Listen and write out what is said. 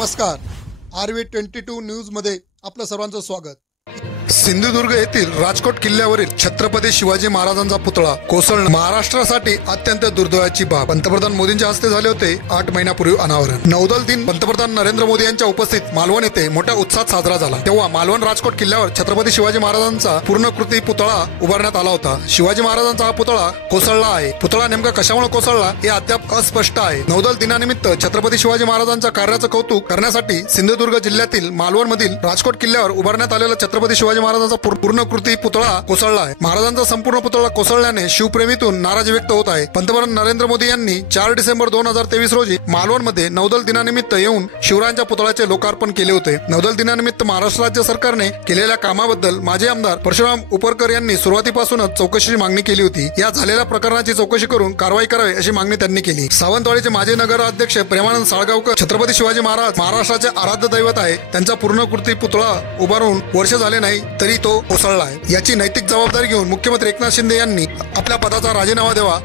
नमस्कार. RV22 न्यूजमध्ये आपलं सर्वांचं स्वागत. सिंधुदुर्ग येथील राजकोट किल्ल्यावरील छत्रपती शिवाजी महाराजांचा पुतळा कोसळणं महाराष्ट्रासाठी अत्यंत दुर्दैवाची बाब. पंतप्रधान मोदींच्या हस्ते झाले होते 8 महिन्यापूर्वी अनावरण. नौदल दिन पंतप्रधान नरेंद्र मोदी यांच्या उपस्थित मालवण येथे मोठ्या उत्साहात साजरा झाला. तेव्हा मालवण राजकोट किल्ल्यावर छत्रपती शिवाजी महाराजांचा पूर्णकृती पुतळा उभारण्यात आला होता. शिवाजी महाराजांचा हा पुतळा कोसळला आहे. पुतळा नेमका कशामुळे कोसळला हे अद्याप अस्पष्ट आहे. नौदल दिनानिमित्त छत्रपती शिवाजी महाराजांच्या कार्याचं कौतुक करण्यासाठी सिंधुदुर्ग जिल्ह्यातील मालवण मधील राजकोट किल्ल्यावर उभारण्यात आलेला छत्रपती शिवाजी महाराजांचा पूर्णकृती पुतळा कोसळला आहे. महाराजांचा संपूर्ण पुतळा कोसळल्याने शिवप्रेमीतून नाराजी व्यक्त होत आहे. पंतप्रधान नरेंद्र मोदी यांनी 4 डिसेंबर 2023 रोजी मालवण मध्ये नौदल दिनानिमित्त येऊन शिवरायांच्या पुतळ्याचे लोकार्पण केले होते. नौदल दिनानिमित्त महाराष्ट्र राज्य सरकारने केलेल्या कामाबद्दल माजी आमदार परशुराम उपरकर यांनी सुरुवातीपासूनच चौकशीची मागणी केली होती. या झालेल्या प्रकरणाची चौकशी करून कारवाई करावी अशी मागणी त्यांनी केली. सावंतवाडीचे माजी नगराध्यक्ष प्रेमानंद साळगावकर छत्रपती शिवाजी महाराज महाराष्ट्राचे आराध्य दैवत आहे. त्यांचा पूर्णकृती पुतळा उभारून वर्ष झाले नाही तरी तो कोसळला आहे. याची नैतिक जबाबदारी घेऊन मुख्यमंत्री एकनाथ शिंदे यांनी आपल्या पदाचा राजीनामा द्यावा